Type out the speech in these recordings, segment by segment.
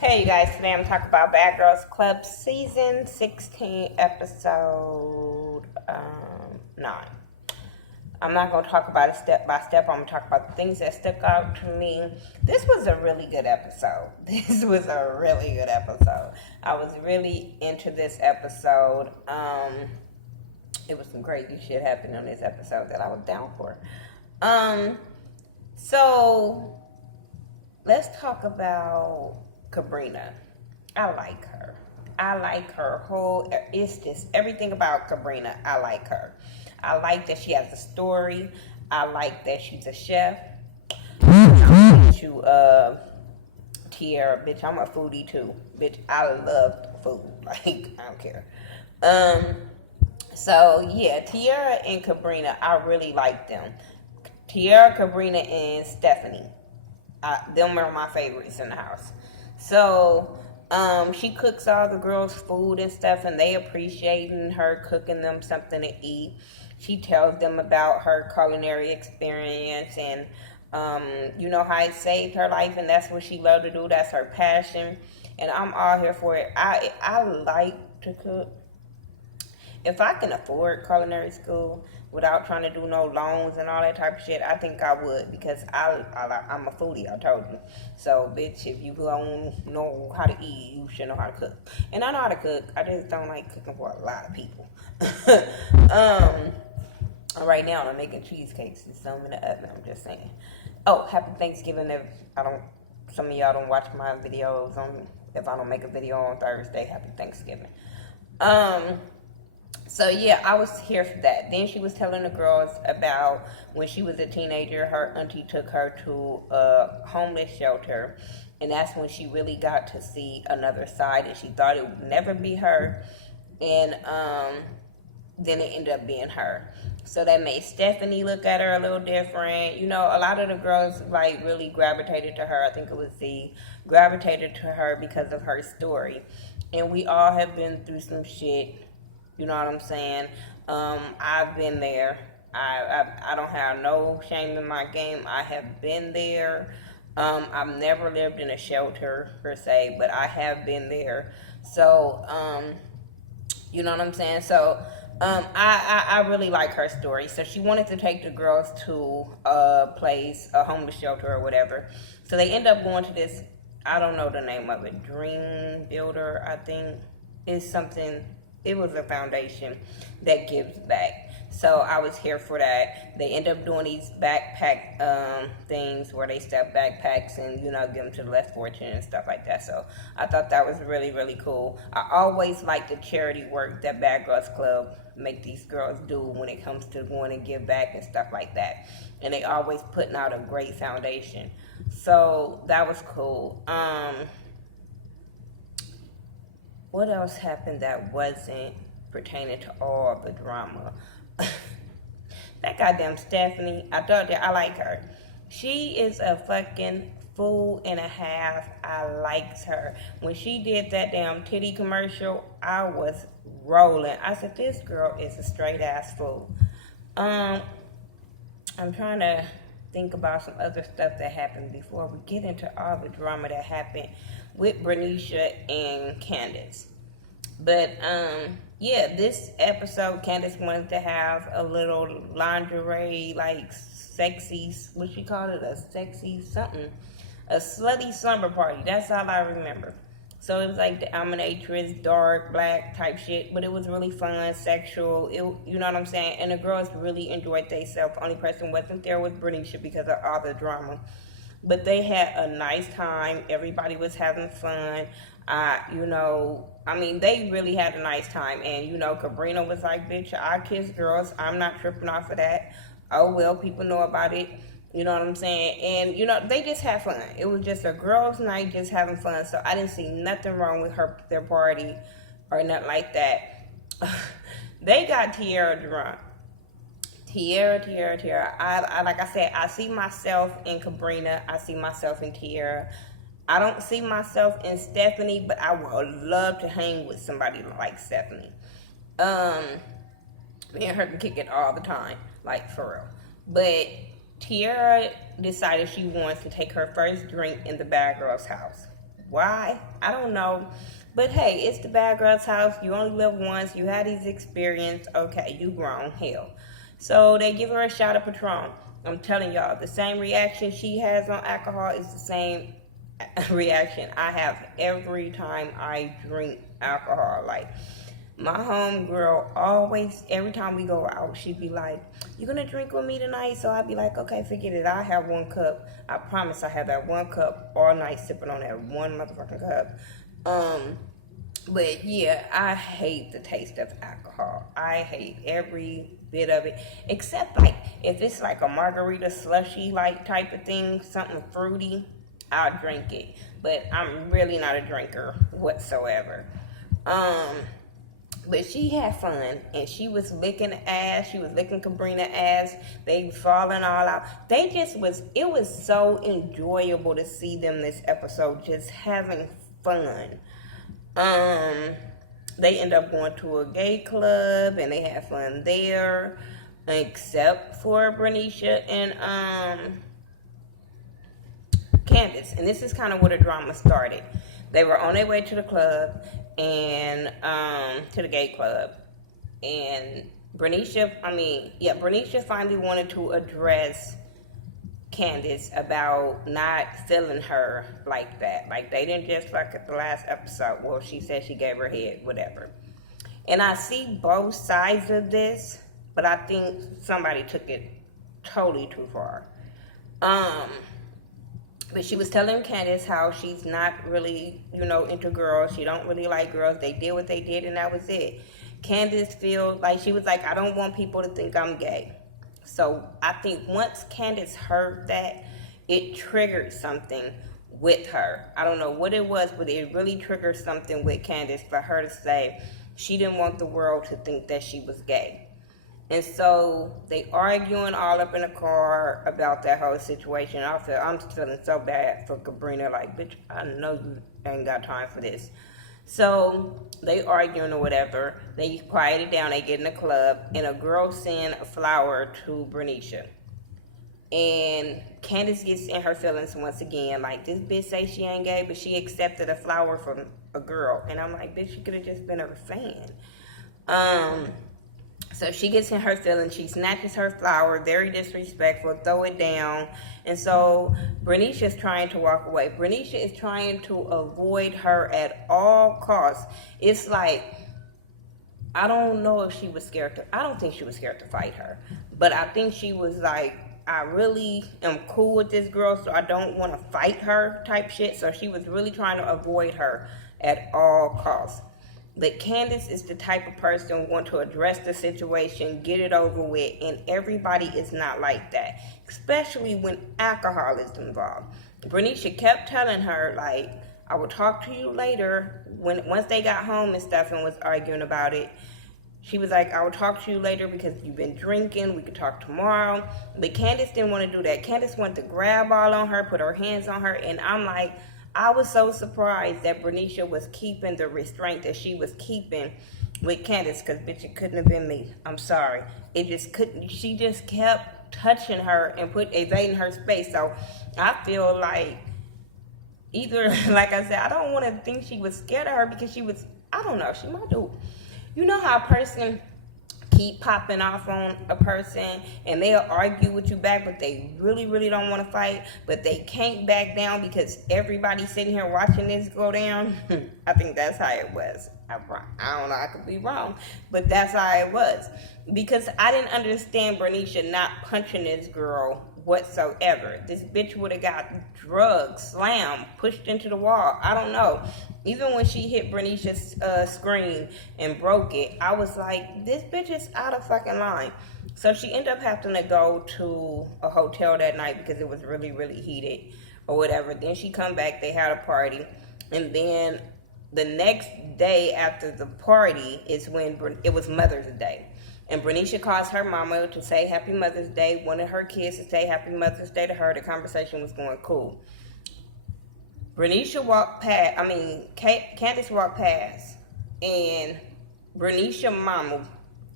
Hey you guys, today I'm talking about Bad Girls Club Season 16, Episode 9. I'm not going to talk about it step by step. I'm going to talk about the things that stuck out to me. This was a really good episode. I was really into this episode. It was some crazy shit happening on this episode that I was down for. So let's talk about Sabrina. I like her. It's just everything about Sabrina. I like her. I like that she has a story. I like that she's a chef. Tiara, bitch, I'm a foodie too. Bitch, I love food. Like, I don't care. So yeah, Tiara and Sabrina, I really like them. Tiara, Sabrina, and Stephanie. Them are my favorites in the house. So, she cooks all the girls' food and stuff, and they appreciating her cooking them something to eat. She tells them about her culinary experience and, how it saved her life, and that's what she loved to do. That's her passion, and I'm all here for it. I like to cook. If I can afford culinary school without trying to do no loans and all that type of shit, I think I would, because I'm a foodie, I told you. So, bitch, if you don't know how to eat, you should know how to cook. And I know how to cook. I just don't like cooking for a lot of people. Right now I'm making cheesecakes and some in the oven. I'm just saying. Oh, happy Thanksgiving! Some of y'all don't watch my videos if I don't make a video on Thursday. Happy Thanksgiving. So yeah, I was here for that. Then she was telling the girls about when she was a teenager, her auntie took her to a homeless shelter, and that's when she really got to see another side, and she thought it would never be her, and then it ended up being her. So that made Stephanie look at her a little different. A lot of the girls like really gravitated to her. I think it was gravitated to her because of her story, and we all have been through some shit. You know what I'm saying? I've been there. I don't have no shame in my game. I have been there. I've never lived in a shelter per se, but I have been there. So, you know what I'm saying? So, I really like her story. So she wanted to take the girls to a homeless shelter or whatever. So they end up going to this, I don't know the name of it, Dream Builder, I think. It's something. It was a foundation that gives back. So I was here for that. They end up doing these backpack things where they sell backpacks and, give them to the less fortunate and stuff like that. So I thought that was really, really cool. I always like the charity work that Bad Girls Club make these girls do when it comes to going and give back and stuff like that. And they always putting out a great foundation. So that was cool. What else happened that wasn't pertaining to all the drama? That goddamn Stephanie, I like her. She is a fucking fool and a half. I liked her. When she did that damn titty commercial, I was rolling. I said, this girl is a straight ass fool. I'm trying to think about some other stuff that happened before we get into all the drama that happened with Brisha and Candace. But yeah, this episode, Candace wanted to have a little lingerie, like sexy, what she called it, a sexy something, a slutty slumber party. That's all I remember. So it was like the dominatrix, dark, black type shit, but it was really fun, sexual, you know what I'm saying? And the girls really enjoyed themselves. The only person wasn't there was Brisha because of all the drama. But they had a nice time. Everybody was having fun. They really had a nice time. And, Sabrina was like, bitch, I kiss girls. I'm not tripping off of that. Oh, well, people know about it. You know what I'm saying? And, they just had fun. It was just a girls' night, just having fun. So I didn't see nothing wrong with their party or nothing like that. They got Tiara drunk. Tiara. Like I said, I see myself in Sabrina. I see myself in Tiara. I don't see myself in Stephanie, but I would love to hang with somebody like Stephanie. Me and her can kick it all the time, like for real. But Tiara decided she wants to take her first drink in the bad girl's house. Why? I don't know. But hey, it's the bad girl's house. You only live once. You had these experiences. Okay, you grown. Hell. So they give her a shot of Patron. I'm telling y'all, the same reaction she has on alcohol is the same reaction I have every time I drink alcohol. Like, my homegirl always, every time we go out, she'd be like, "You gonna drink with me tonight?" So I'd be like, "Okay, forget it. I have 1 cup. I promise I have that 1 cup all night, sipping on that one motherfucking cup." But yeah, I hate the taste of alcohol. I hate every bit of it, except like if it's like a margarita slushy like type of thing, something fruity, I'll drink it. But I'm really not a drinker whatsoever. But she had fun, and she was licking ass. She was licking Cabrina ass. They falling all out. It was so enjoyable to see them this episode, just having fun. They end up going to a gay club, and they have fun there, except for Bernicia and Candace. And this is kind of where the drama started. They were on their way to the club, and to the gay club, and Bernicia finally wanted to address Candace about not feeling her like that. Like, they didn't just fuck at the last episode. Well, she said she gave her head, whatever. And I see both sides of this, but I think somebody took it totally too far. But she was telling Candace how she's not really, into girls. She don't really like girls. They did what they did, and that was it. Candace feels like, she was like, "I don't want people to think I'm gay." So I think once Candace heard that, it triggered something with her. I don't know what it was, but it really triggered something with Candace for her to say she didn't want the world to think that she was gay. And so they arguing all up in the car about that whole situation. I'm feeling so bad for Cabrina. Like, bitch, I know you ain't got time for this. So they arguing or whatever. They quiet it down. They get in the club, and a girl send a flower to Bernicia. And Candace gets in her feelings once again. Like, this bitch say she ain't gay, but she accepted a flower from a girl. And I'm like, bitch, you could have just been a fan. So she gets in her feelings. She snatches her flower, very disrespectful, throw it down. And so Brenicia's trying to walk away. Bernicia is trying to avoid her at all costs. It's like, I don't know if she was scared I don't think she was scared to fight her. But I think she was like, I really am cool with this girl, so I don't want to fight her type shit. So she was really trying to avoid her at all costs. But Candace is the type of person who wants to address the situation, get it over with, and everybody is not like that, especially when alcohol is involved. Bernicia kept telling her, like, "I will talk to you later." Once they got home and stuff and was arguing about it, she was like, "I will talk to you later because you've been drinking. We could talk tomorrow." But Candace didn't want to do that. Candace wanted to grab all on her, put her hands on her, and I'm like, I was so surprised that Bernicia was keeping the restraint that she was keeping with Candace, because, bitch, it couldn't have been me. I'm sorry. It just couldn't. She just kept touching her and evading her space. So I feel like either, like I said, I don't want to think she was scared of her because she was, I don't know, she might do. You know how a person keep popping off on a person and they'll argue with you back, but they really, really don't want to fight, but they can't back down because everybody's sitting here watching this go down? I think that's how it was. I don't know, I could be wrong, but that's how it was. Because I didn't understand Bernicia not punching this girl whatsoever. This bitch would have got drugged, slammed, pushed into the wall. I don't know. Even when she hit Bernicia's screen and broke it, I was like, this bitch is out of fucking line. So she ended up having to go to a hotel that night because it was really, really heated or whatever. Then she come back, they had a party. And then the next day after the party is when it was Mother's Day. And Bernicia calls her mama to say Happy Mother's Day, wanted her kids to say Happy Mother's Day to her. The conversation was going cool. Bernicia walked past, Candace walked past, and Bernicia mama,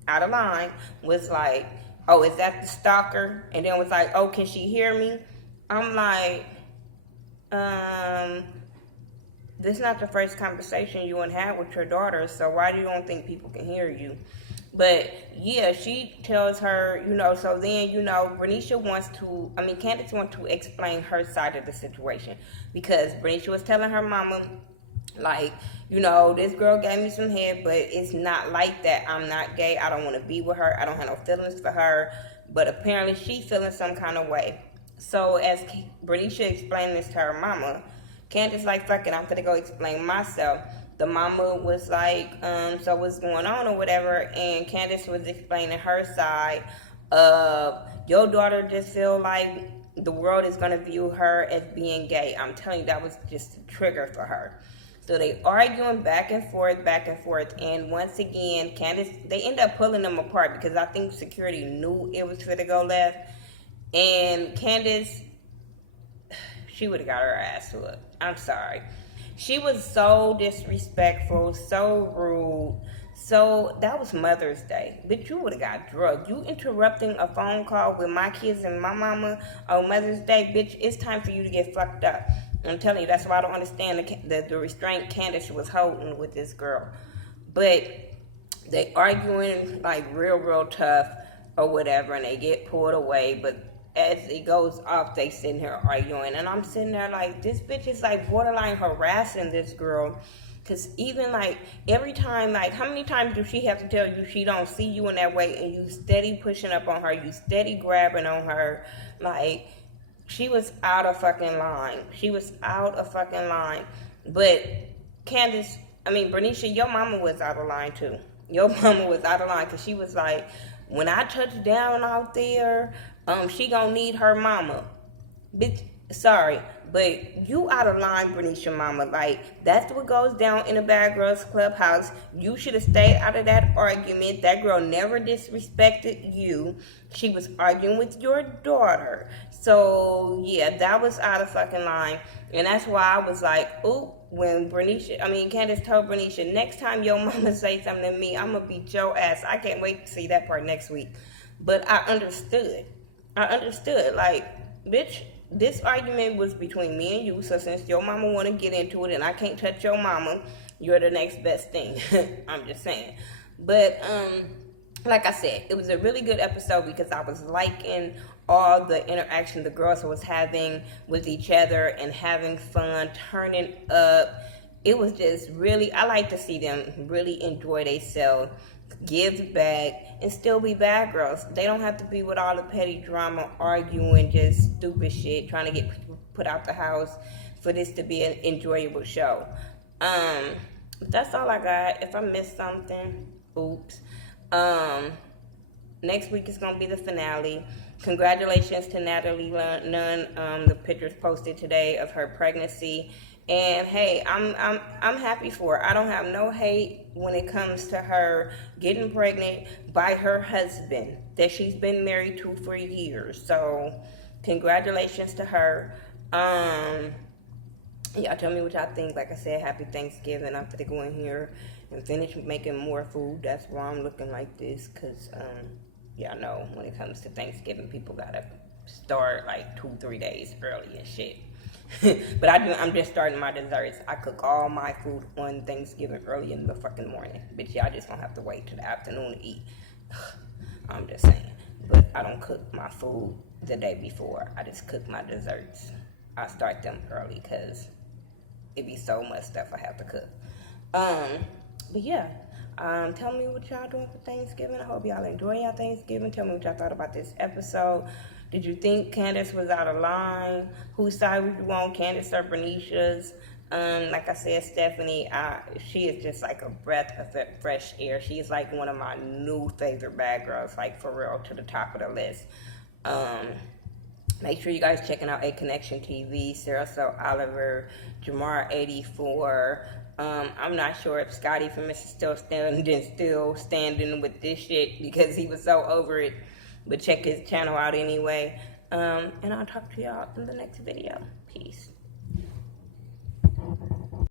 out of line, was like, "Oh, is that the stalker?" And then was like, "Oh, can she hear me?" I'm like, this is not the first conversation you want to have with your daughter, so why do you don't think people can hear you? But yeah, she tells her, so then, Candace wants to explain her side of the situation, because Bernicia was telling her mama, like, this girl gave me some head, but it's not like that. I'm not gay. I don't want to be with her. I don't have no feelings for her. But apparently she's feeling some kind of way. So as Bernicia explained this to her mama, Candace like, fuck it, I'm gonna go explain myself. The mama was like, so what's going on or whatever, and Candace was explaining her side of, your daughter just feel like the world is gonna view her as being gay. I'm telling you, that was just a trigger for her. So they arguing back and forth, and once again, Candace, they end up pulling them apart because I think security knew it was going to go left, and Candace, she would have got her ass whooped. I'm sorry. She was so disrespectful, so rude. So that was Mother's Day. Bitch, you would have got drugged. You interrupting a phone call with my kids and my mama on Mother's Day, bitch, it's time for you to get fucked up. I'm telling you, that's why I don't understand the restraint Candace was holding with this girl. But they arguing like real tough or whatever, and they get pulled away. But as it goes off, they sitting here arguing, and I'm sitting there like, this bitch is like borderline harassing this girl. Because even like every time, like how many times do she have to tell you she don't see you in that way, and you steady pushing up on her, you steady grabbing on her, like, she was out of fucking line. But Candace, Bernicia, your mama was out of line too. Your mama was out of line because she was like, when I touch down out there, she gonna need her mama. Bitch, sorry, but you out of line, Bernicia mama. Like, that's what goes down in a Bad Girls Clubhouse. You should have stayed out of that argument. That girl never disrespected you. She was arguing with your daughter. So, yeah, that was out of fucking line. And that's why I was like, ooh, when Candace told Bernicia, next time your mama say something to me, I'm going to beat your ass. I can't wait to see that part next week. But I understood. Like, bitch, this argument was between me and you, so since your mama want to get into it and I can't touch your mama, you're the next best thing. I'm just saying. But, like I said, it was a really good episode because I was liking all the interaction the girls was having with each other and having fun, turning up. It was just really, I like to see them really enjoy themselves, give back, and still be bad girls. They don't have to be with all the petty drama, arguing, just stupid shit, trying to get put out the house for this to be an enjoyable show. That's all I got. If I missed something, oops. Next week is gonna be the finale. Congratulations to Natalie Nunn. The pictures posted today of her pregnancy. And hey, I'm happy for her. I don't have no hate when it comes to her getting pregnant by her husband that she's been married to for years. So congratulations to her. Y'all tell me what y'all think. Like I said, happy Thanksgiving. I'm gonna go in here and finish making more food. That's why I'm looking like this, because y'all know when it comes to Thanksgiving, people gotta start like 2-3 days early and shit. But I'm just starting my desserts. I cook all my food on Thanksgiving early in the fucking morning. Bitch, y'all just don't have to wait till the afternoon to eat. I'm just saying. But I don't cook my food the day before. I just cook my desserts. I start them early because it be so much stuff I have to cook. But yeah. Tell me what y'all doing for Thanksgiving. I hope y'all enjoy y'all Thanksgiving. Tell me what y'all thought about this episode. Did you think Candace was out of line? Whose side would you on, Candace or Bernicia's? Like I said, Stephanie, she is just like a breath of fresh air. She is like one of my new favorite bad girls, like for real, to the top of the list. Make sure you guys checking out A Connection TV, Sarah So Oliver, Jamar 84. I'm not sure if Scotty from Mrs. Still standing with this shit because he was so over it. But check his channel out anyway. And I'll talk to y'all in the next video. Peace.